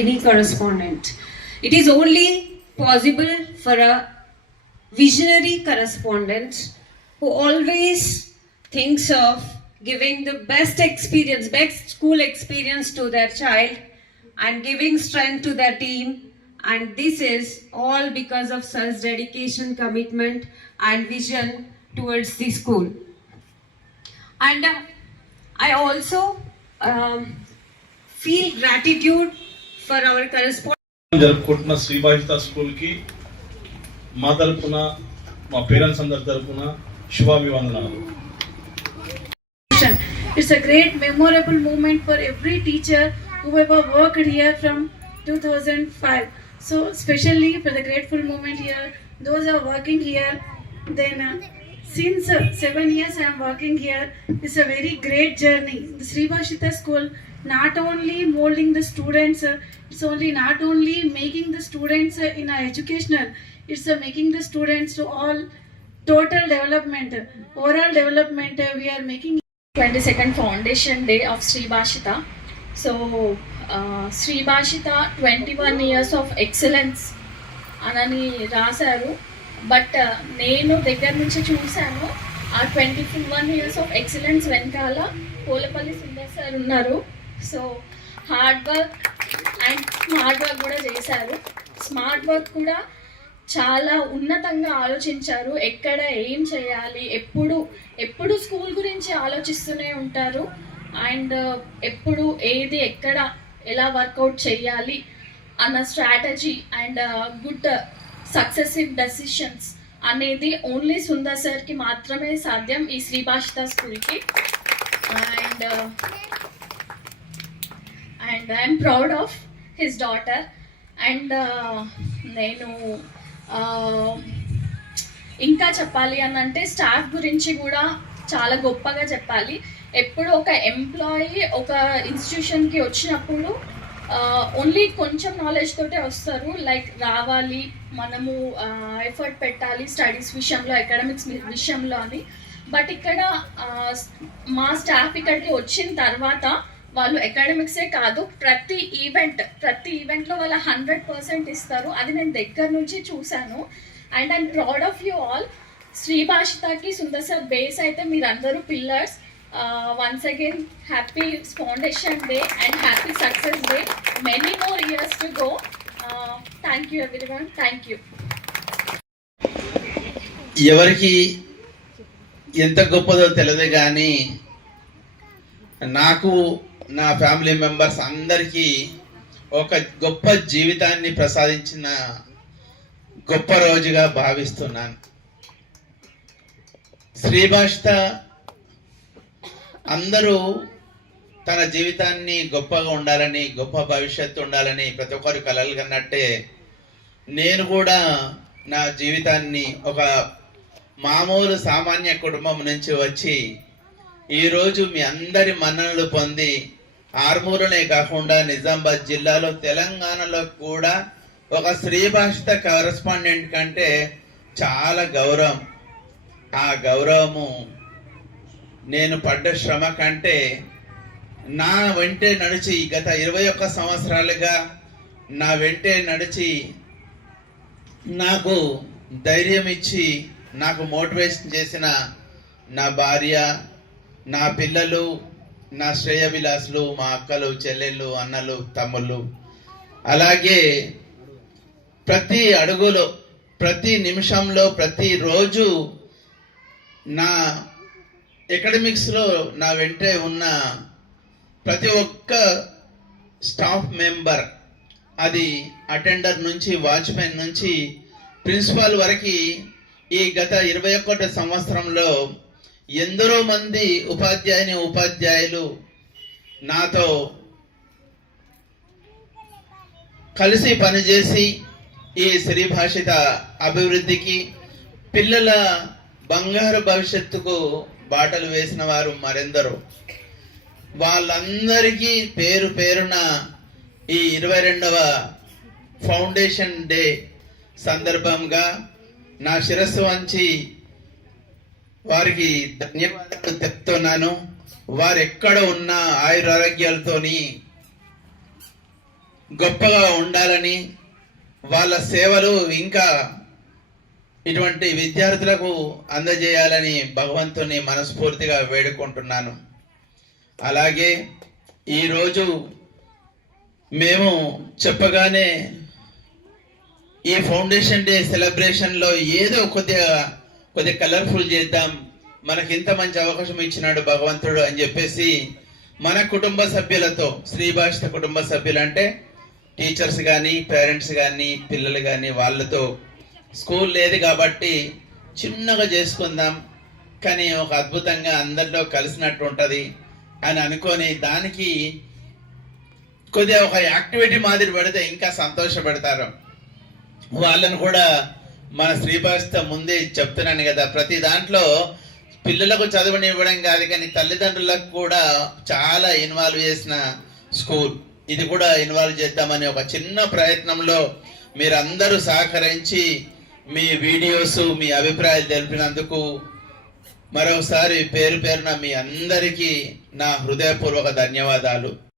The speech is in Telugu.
any correspondent. It is only possible for a visionary correspondent who always thinks of giving the best experience, best school experience to their child and giving strength to their team. And this is all because of such dedication, commitment and vision towards the school. And I also feel gratitude for our correspondent. జరుపుకుంటున్న శ్రీ భాషిత స్కూల్ కి మా తరపున మా పేరెంట్స్ అందరి తరపున శుభాభివందనాలు. It's a great memorable moment for every teacher who ever worked here from 2005. So especially for the grateful moment here, those are working here. Then since 7 years I am working here. It's a very great journey. The Sri Bhashita School not only molding the students, it's only not only making the students in a educational, it's making the students to all total development, overall development. We are making 22nd Foundation Day of Sri Bhashita. So Sri Bhashita 21 years of excellence anani rasaru, but నేను దగ్గర నుంచి చూశాను ఆ 21 years of excellence వెనకాల పోలపల్లి సుందర్ సార్ ఉన్నారు. So hard work and smart work కూడా చేశారు. స్మార్ట్ వర్క్ కూడా చాలా ఉన్నతంగా ఆలోచించారు. ఎక్కడ ఏం చేయాలి, ఎప్పుడు స్కూల్ గురించి ఆలోచిస్తూనే ఉంటారు. అండ్ ఎప్పుడు ఏది ఎక్కడ ఎలా వర్కౌట్ చేయాలి అన్న strategy and good successive decisions అనేది ఓన్లీ సుందర్ సార్కి మాత్రమే సాధ్యం ఈ శ్రీ భాషిత స్కూల్కి. And I'm proud of his daughter. And నేను ఇంకా చెప్పాలి అని అంటే స్టాఫ్ గురించి కూడా చాలా గొప్పగా చెప్పాలి. ఎప్పుడు ఒక ఎంప్లాయీ ఒక ఇన్స్టిట్యూషన్కి వచ్చినప్పుడు ఓన్లీ కొంచెం నాలెడ్జ్ తోటే వస్తారు. లైక్ రావాలి, మనము ఎఫర్ట్ పెట్టాలి స్టడీస్ విషయంలో, అకాడమిక్స్ విషయంలో అని. బట్ ఇక్కడ మా స్టాఫ్ ఇక్కడికి వచ్చిన తర్వాత వాళ్ళు అకాడమిక్సే కాదు, ప్రతి ఈవెంట్లో వాళ్ళ 100% ఇస్తారు. అది నేను దగ్గర నుంచి చూశాను. And I'm proud of you all. Shri భాషితకి సుందర్ సార్ బేస్ అయితే మీరందరూ pillars. Once again happy foundation day and happy success day. Many more years to go. Thank you everyone. Thank you. ఎవరికి ఎంత గొప్పదో తెలియదు కానీ నాకు నా ఫ్యామిలీ మెంబర్స్ అందరికీ ఒక గొప్ప జీవితాన్ని ప్రసాదించిన గొప్ప రోజుగా భావిస్తున్నాను. శ్రీ భాషిత అందరూ తన జీవితాన్ని గొప్పగా ఉండాలని, గొప్ప భవిష్యత్తు ఉండాలని ప్రతి ఒక్కరు కలలు కన్నట్టే నేను కూడా నా జీవితాన్ని ఒక మామూలు సామాన్య కుటుంబం నుంచి వచ్చి ఈరోజు మీ అందరి మన్ననలు పొంది ఆర్మూరునే కాకుండా నిజామాబాద్ జిల్లాలో తెలంగాణలో కూడా ఒక శ్రీ భాషిత కరెస్పాండెంట్ కంటే చాలా గౌరవం. ఆ గౌరవము నేను పడ్డ శ్రమ కంటే నా వెంటే నడిచి గత 21 సంవత్సరాలుగా నా వెంటే నడిచి నాకు ధైర్యం ఇచ్చి నాకు మోటివేషన్ చేసిన నా భార్య, నా పిల్లలు, నా శ్రేయభిలాసులు, మా అక్కలు, చెల్లెళ్ళు, అన్నలు, తమ్ముళ్ళు, అలాగే ప్రతి అడుగులో, ప్రతి నిమిషంలో, ప్రతిరోజు నా అకాడమిక్స్లో నా వెంటే ఉన్న ప్రతి ఒక్క స్టాఫ్ మెంబర్, అది అటెండర్ నుంచి వాచ్మెన్ నుంచి ప్రిన్సిపాల్ వరకు ఈ గత 21 సంవత్సరంలో ఎందరో మంది ఉపాధ్యాయులు నాతో కలిసి పనిచేసి ఈ శ్రీ భాషిత అభివృద్ధికి, పిల్లల బంగారు భవిష్యత్తుకు బాటలు వేసిన వారు మరెందరో. వాళ్ళందరికీ పేరు పేరున ఈ 22వ ఫౌండేషన్ డే సందర్భంగా నా శిరస్సు వంచి వారికి ధన్యవాదాలు చెప్తున్నాను. వారు ఎక్కడ ఉన్నా ఆయురారోగ్యాలతోని గొప్పగా ఉండాలని, వాళ్ళ సేవలు ఇంకా ఇటువంటి విద్యార్థులకు అందజేయాలని భగవంతుని మనస్ఫూర్తిగా వేడుకుంటున్నాను. అలాగే ఈరోజు మేము చెప్పగానే ఈ ఫౌండేషన్ డే సెలబ్రేషన్లో ఏదో కొద్దిగా కలర్ఫుల్ చేద్దాం, మనకి ఇంత మంచి అవకాశం ఇచ్చినాడు భగవంతుడు అని చెప్పేసి మన కుటుంబ సభ్యులతో, శ్రీభాషిత కుటుంబ సభ్యులు అంటే టీచర్స్ కానీ, పేరెంట్స్ కానీ, పిల్లలు కానీ, వాళ్ళతో స్కూల్ లేదు కాబట్టి చిన్నగా చేసుకుందాం, కానీ ఒక అద్భుతంగా అందరిలో కలిసినట్టు ఉంటుంది అని అనుకొని దానికి కొద్దిగా ఒక యాక్టివిటీ మాదిరి పెడితే ఇంకా సంతోషపడతారు. వాళ్ళను కూడా మన శ్రీభాషిత ముందే చెప్తున్నాను కదా, ప్రతి దాంట్లో పిల్లలకు చదువునివ్వడం కాదు కానీ తల్లిదండ్రులకు కూడా చాలా ఇన్వాల్వ్ చేసిన స్కూల్. ఇది కూడా ఇన్వాల్వ్ చేద్దామని ఒక చిన్న ప్రయత్నంలో మీరందరూ సహకరించి మీ వీడియోస్, మీ అభిప్రాయాలు తెలిపినందుకు మరోసారి పేరు పేరున మీ అందరికీ నా హృదయపూర్వక ధన్యవాదాలు.